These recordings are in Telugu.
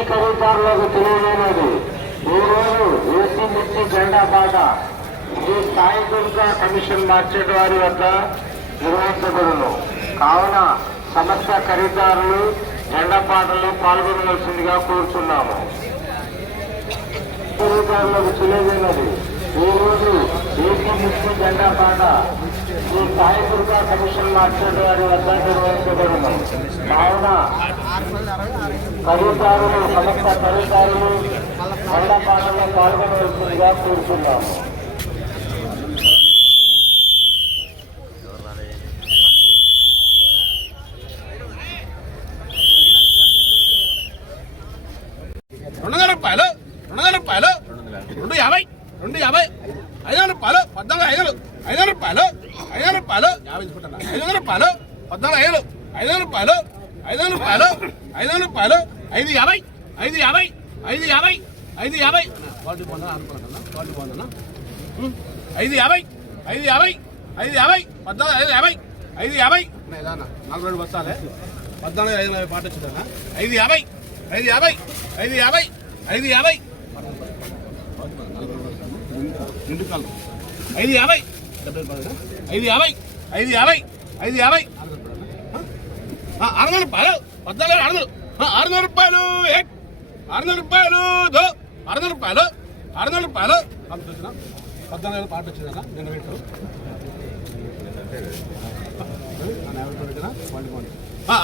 మిర్చి ఖరీదారులకు తెలియజేయలేదు. రోజు ఏసీ మిర్చి జెండా పాట శ్రీ సాయి దుర్గా కమిషన్ మార్కెట్ వారి వద్ద నిర్వహించబడును. కావున సమస్త ఖరీదారులు జెండా పాటలో పాల్గొనవలసిందిగా కోరుతున్నాము ఖరీదారులకు తెలియజేయలేదు. ఈరోజు ఏసీ మిర్చి జెండా పాట శ్రీ సాయి దుర్గా కమిషన్ మార్కెట్ గారి వద్ద నిర్వహించబడింది. కావున ఖరీదారులు సమస్త ఖరీదారులు జెండా పాల్గొనవలసిందిగా కోరుతున్నాము. రెండు వందల రూపాయలు రెండు వందల రూపాయలు రెండు యాభై రెండు యాభై ఐదు వందల రూపాయలు పద్నాలుగు ఐదు వందల రూపాయలు ఐదు వందల రూపాయలు యాభై తీసుకుంటాను ఐదు వందల రూపాయలు పద్నాలుగు ఐదు ఐదు వందల రూపాయలు ఐదు వందల రూపాయలు ఐదు వందల రూపాయలు ఐదు యాభై ఐదు యాభై ఐదు యాభై ఐదు యాభై క్వాలిటీ బాగుందా అనుకున్నా క్వాలిటీ బాగుందా ఐదు యాభై ఐదు యాభై ఐదు యాభై పద్నాలుగు ఐదు యాభై ఐదు యాభై ఏదన్నా రెండు బస్తాలే పద్నాలుగు ఐదు యాభై పాట వచ్చిందా ఐదు యాభై ఐదు యాభై ఐదు యాభై ఐదు యాభై రెండు ఐదు యాభై ఐదు యాభై ఐదు యాభై ఐదు యాభై. అరవై రూపాయలు. పద్నాలుగు అరవై వందలు రూపాయలు. ఏక్. రూపాయలు. దో ఆరు రూపాయలు. అరవై రూపాయలు. అంత వచ్చిన పద్నాలుగు పాట వచ్చిందన్న నిన్న పెట్టు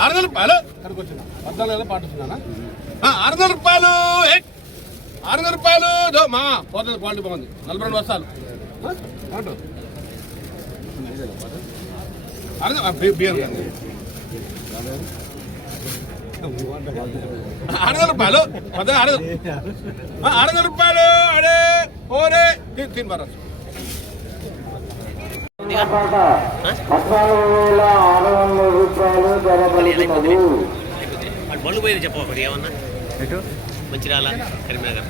అరవై రూపాయలు. కనుక వచ్చిన పద్నాలుగు పాట వచ్చిందా ఆ, రూపాయలు. ఏక్. రూపాయలు. దో మా పోతుంది క్వాలిటీ బాగుంది. నలభై రెండు వస్తాలు. వందల రూపాయలు పద ఆరు వందల రూపాయలు అడే ఓరే తిన్ బరా బండ్లు పోయింది చెప్పు ఒకటి ఏమన్నా మంచిర్యాల కరీంనగర్